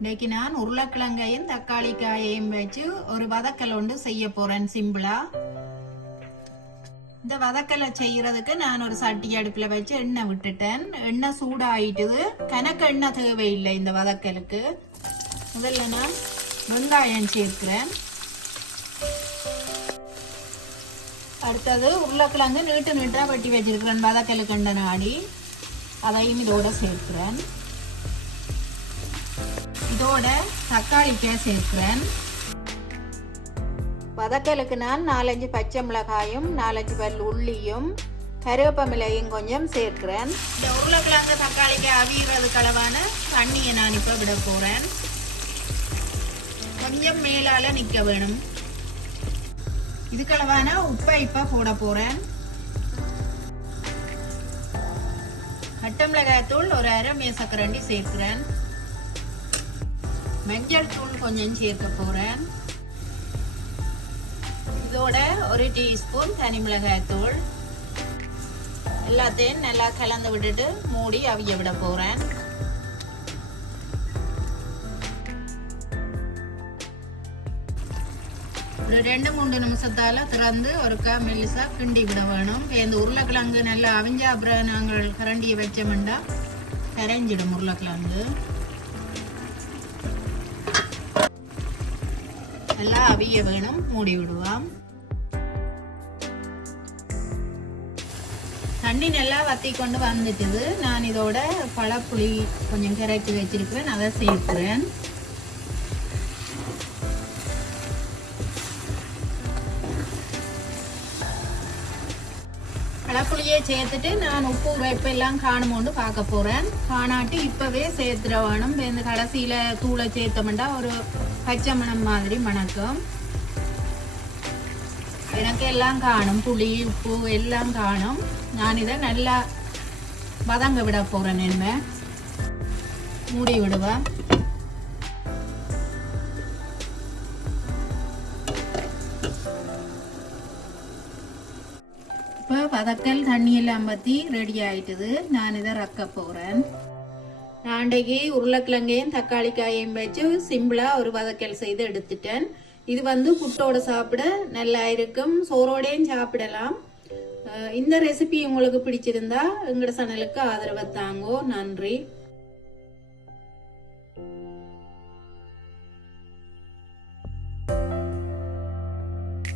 இன்னைக்கு நான் உருளைக்கிழங்கையும் தக்காளி காயையும் வச்சு ஒரு வதக்கல் ஒன்று செய்ய போறேன் சிம்பிளா. இந்த வதக்கலை செய்யறதுக்கு நான் ஒரு சட்டி அடுப்புல வச்சு எண்ணெய் விட்டுட்டேன். எண்ணெய் சூடாயிட்டுது. கணக்கு எண்ணெய் தேவையில்லை இந்த வதக்கலுக்கு. முதல்ல நான் வெங்காயம் சேர்க்கிறேன். அடுத்தது உருளைக்கிழங்கு நீட்டு நீட்டா வெட்டி வச்சிருக்கிறேன் வதக்கலுக்கு நாடி, அதையும் இதோட சேர்க்கிறேன். இதோட தக்காளிக்காய் சேர்க்கிறேன். வதக்கலுக்கு நான் 4-5 பச்சை மிளகாயும் 4-5 பல் உள்ளியும் கருவேப்பமிலையும் கொஞ்சம் சேர்க்கிறேன். இந்த உருளைக்கிழங்கு தக்காளிக்காய் அவியறதுக்கு அளவான தண்ணியை நான் இப்ப விட போறேன். கொஞ்சம் மேலால நிக்க வேணும். இதுக்களவான உப்பை இப்ப போட போறேன். பட்டை மிளகாய் தூள் ஒரு அரை மேசக்கரண்டி சேர்க்கிறேன். மஞ்சள் தூள் கொஞ்சம் சேர்க்க போறேன். இதோட ஒரு டீஸ்பூன் தனி மிளகாய் தூள். எல்லாத்தையும் நல்லா கலந்து விட்டுட்டு மூடி அவிய விட போறேன். ஒரு 2-3 நிமிஷத்தால திறந்து ஒருக்கா மெல்லிசா கிண்டி விட வேணும். இந்த உருளைக்கிழங்கு நல்லா அவிஞ்சா அப்புறம் நாங்கள் கரண்டியை வச்சோம்னா கரைஞ்சிடும் உருளைக்கிழங்கு. நல்லா அவிய வேணும், மூடி விடுவாம். தண்ணி நல்லா வத்தி கொண்டு வந்துட்டுது. நான் இதோட பழப்புளி கொஞ்சம் கரைச்சி வச்சிருக்கிறேன், அதை சேர்க்கிறேன். பழப்புளியை சேர்த்துட்டு நான் உப்பு உரைப்பெல்லாம் காணுமோண்டு பார்க்க போறேன். காணாட்டி இப்பவே சேர்த்துட வேணும். இந்த கடைசியில தூளை சேர்த்தோம்னா ஒரு பச்சை மணம் மாதிரி மணக்கும். எனக்கு எல்லாம் காணும், புளி உப்பு எல்லாம் காணும். நான் இதை நல்லா வதங்க விட போறேன். என்ன மூடி விடுவேன். இப்போ வதக்கல் தண்ணி எல்லாம் பற்றி ரெடி ஆயிட்டுது. நான் இதை ரக்க போறேன். நான் அன்றைக்கு உருளைக்கிழங்கையும் தக்காளி காயையும் வச்சு சிம்பிளா ஒரு வதக்கல் செய்து எடுத்துட்டேன். இது புட்டோட சாப்பிட நல்லா இருக்கும், சோறோடையும் சாப்பிடலாம். இந்த ரெசிபி உங்களுக்கு பிடிச்சிருந்தா எங்களோட சேனலுக்கு ஆதரவு தாங்கோ. நன்றி.